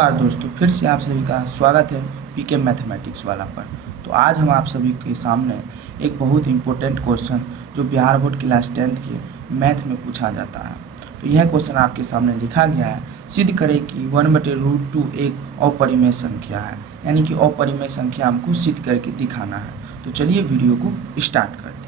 नमस्कार दोस्तों, फिर से आप सभी का स्वागत है पीके मैथमेटिक्स वाला पर। तो आज हम आप सभी के सामने एक बहुत इम्पोर्टेंट क्वेश्चन जो बिहार बोर्ड क्लास 10th के मैथ में पूछा जाता है। तो यह क्वेश्चन आपके सामने लिखा गया है, सिद्ध करें कि 1/√2 एक अपरिमेय संख्या है। यानी कि अपरिमेय संख्या हमको सिद्ध करके दिखाना है। तो चलिए वीडियो को स्टार्ट करते हैं।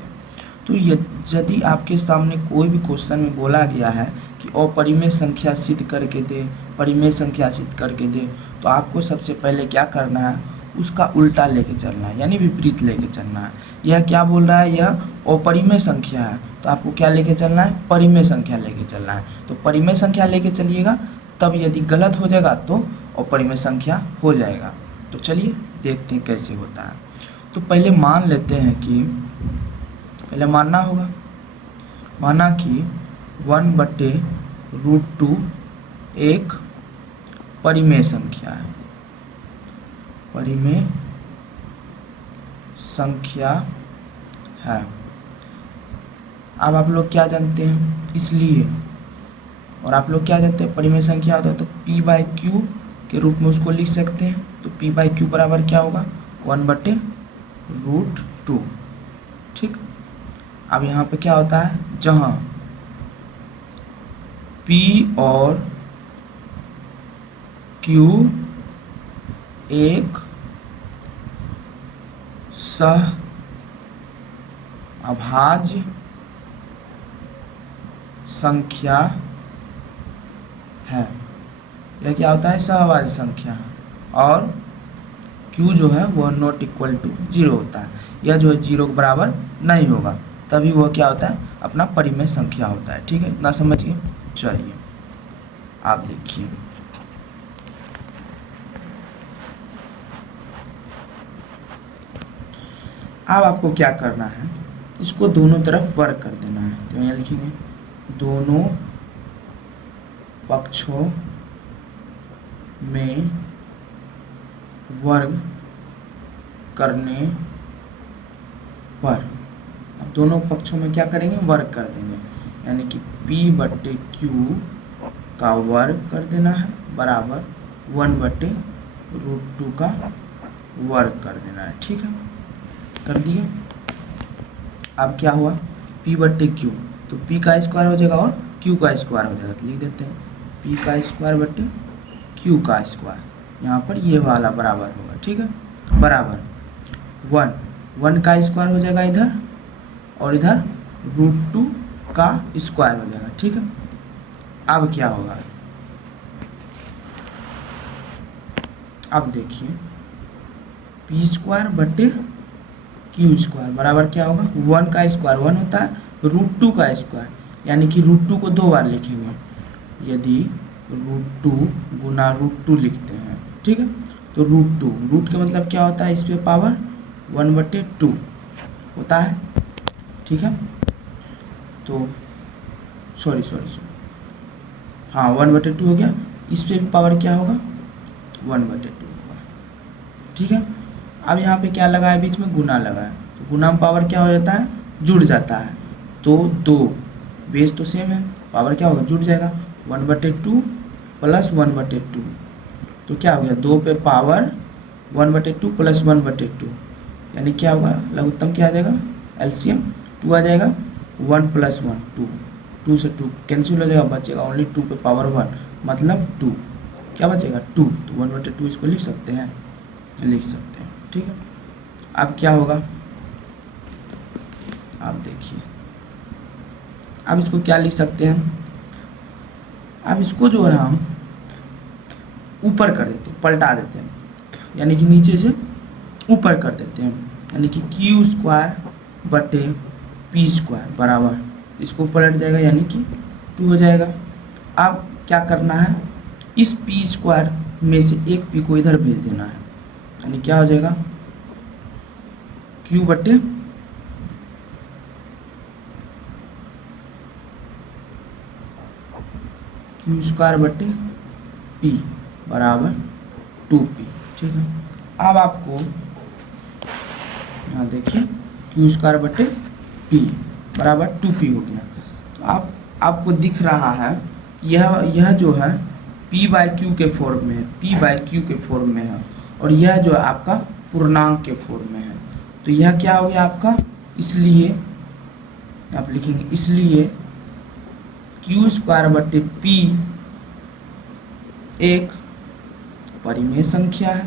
तो यदि आपके सामने कोई भी क्वेश्चन में बोला गया है कि अपरिमेय संख्या सिद्ध करके दे, परिमेय संख्या सिद्ध करके दे, तो आपको सबसे पहले क्या करना है, उसका उल्टा लेके चलना है, यानी विपरीत लेके चलना है। यह क्या बोल रहा है, यह अपरिमेय संख्या है, तो आपको क्या लेके चलना है, परिमेय संख्या लेके चलना है। तो परिमेय संख्या लेके चलिएगा, तब यदि गलत हो जाएगा तो अपरिमेय संख्या हो जाएगा। तो चलिए देखते हैं कैसे होता है। तो पहले मान लेते हैं कि पहले मानना होगा, माना कि 1/√2 एक परिमेय संख्या है, परिमेय संख्या है। अब आप लोग क्या जानते हैं, इसलिए और आप लोग क्या जानते हैं, परिमेय संख्या होता है तो p/q के रूप में उसको लिख सकते हैं। तो p/q बराबर क्या होगा, 1/√2। ठीक। अब यहाँ पे क्या होता है, जहाँ p और q एक सहअभाज्य संख्या है। यह क्या होता है, सहअभाज्य संख्या है। और q जो है वह नॉट इक्वल टू 0 होता है। यह जो है 0 के बराबर नहीं होगा, तभी वह क्या होता है, अपना परिमेय संख्या होता है। ठीक है, इतना समझिए। चलिए आप देखिए, अब आपको क्या करना है, इसको दोनों तरफ वर्ग कर देना है। तो यहाँ लिखेंगे दोनों पक्षों में वर्ग करने पर, अब दोनों पक्षों में क्या करेंगे, वर्ग कर देंगे। यानी कि p/q का वर्ग कर देना है बराबर 1/√2 का वर्ग कर देना है। ठीक है, कर दिए। अब क्या हुआ, p/q, तो p का स्क्वायर हो जाएगा और q का स्क्वायर हो जाएगा। तो लिख देते हैं p का स्क्वायर बटे q का स्क्वायर। यहाँ पर ये वाला बराबर होगा। ठीक है, बराबर 1 का स्क्वायर हो जाएगा इधर, और इधर √2 का स्क्वायर हो जाएगा। ठीक है, अब क्या होगा, अब देखिए p² बटे q² बराबर क्या होगा, 1 का स्क्वायर 1 होता है, √2 का स्क्वायर, यानी कि √2 को 2 बार लिखेंगे। यदि √2 गुना √2 लिखते हैं, ठीक है, तो रूट का मतलब क्या होता है, इस पे पावर 1/2 होता है। ठीक है, तो सॉरी हाँ 1/2 हो गया, इस पे भी पावर क्या होगा, 1/2 होगा। ठीक है, अब यहाँ पे क्या लगा है, बीच में गुना लगा है, तो गुना में पावर क्या हो जाता है, जुड़ जाता है। तो 2 बेस तो सेम है, पावर क्या होगा, जुड़ जाएगा, 1/2 प्लस 1/2। तो क्या हो गया, 2 पे पावर 1/2 प्लस 1/2, यानी क्या होगा, लघुत्तम क्या आ जाएगा, एलसीएम 2 आ जाएगा। 1 + 1 2, 2 से 2 कैंसिल हो जाएगा, बचेगा ओनली 2 पे पावर 1, मतलब 2, क्या बचेगा 2। तो 1/2 इसको लिख सकते हैं, लिख सकते हैं। ठीक है, अब क्या होगा, आप देखिए, अब इसको क्या लिख सकते हैं, अब इसको जो है हम ऊपर कर देते हैं, पलटा देते हैं, यानी कि नीचे से ऊपर कर देते हैं, यानी कि q² बटे p² बराबर, इसको पलट जाएगा यानी कि 2 हो जाएगा। अब क्या करना है, इस p² में से एक p को इधर भेज देना है, यानी क्या हो जाएगा, q बटे q² बटे p बराबर 2p। ठीक है, अब आपको यहाँ देखिए q² बटे p बराबर 2p हो गया। तो आपको दिख रहा है यह जो है p बाई क्यू के फॉर्म में है, p बाई क्यू के फॉर्म में है, और यह जो है आपका पूर्णांक के फॉर्म में है। तो यह क्या हो गया आपका, इसलिए आप लिखेंगे इसलिए क्यू स्क्वायर बटे पी एक परिमेय संख्या है,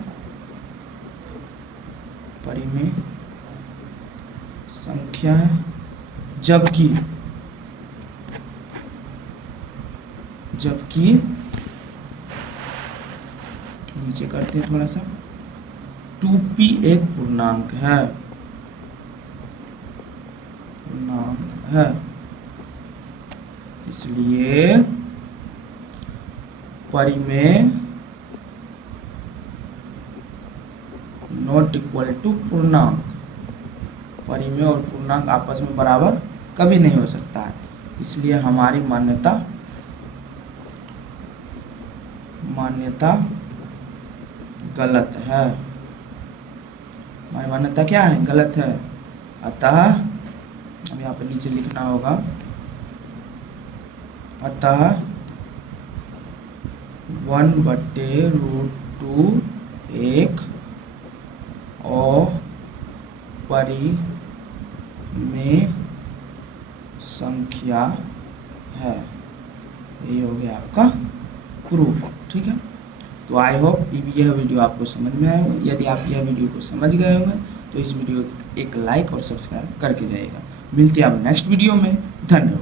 परिमेय संख्या है, जबकि नीचे करते हैं थोड़ा सा, 2p एक पूर्णांक है, इसलिए परिमेय नॉट इक्वल टू पूर्णांक, परिमेय और पूर्णांक आपस में बराबर कभी नहीं हो सकता है, इसलिए हमारी मान्यता गलत है, हमारी मान्यता क्या है, गलत है। अतः अब यहाँ पर नीचे लिखना होगा, अतः 1/√2 एक अपरिमेय संख्या है। ये हो गया आपका प्रूफ। ठीक है, तो आई होप यह वीडियो आपको समझ में आया होगा। यदि आप यह वीडियो को समझ गए होंगे तो इस वीडियो को एक लाइक और सब्सक्राइब करके जाइएगा। मिलते हैं आप नेक्स्ट वीडियो में। धन्यवाद।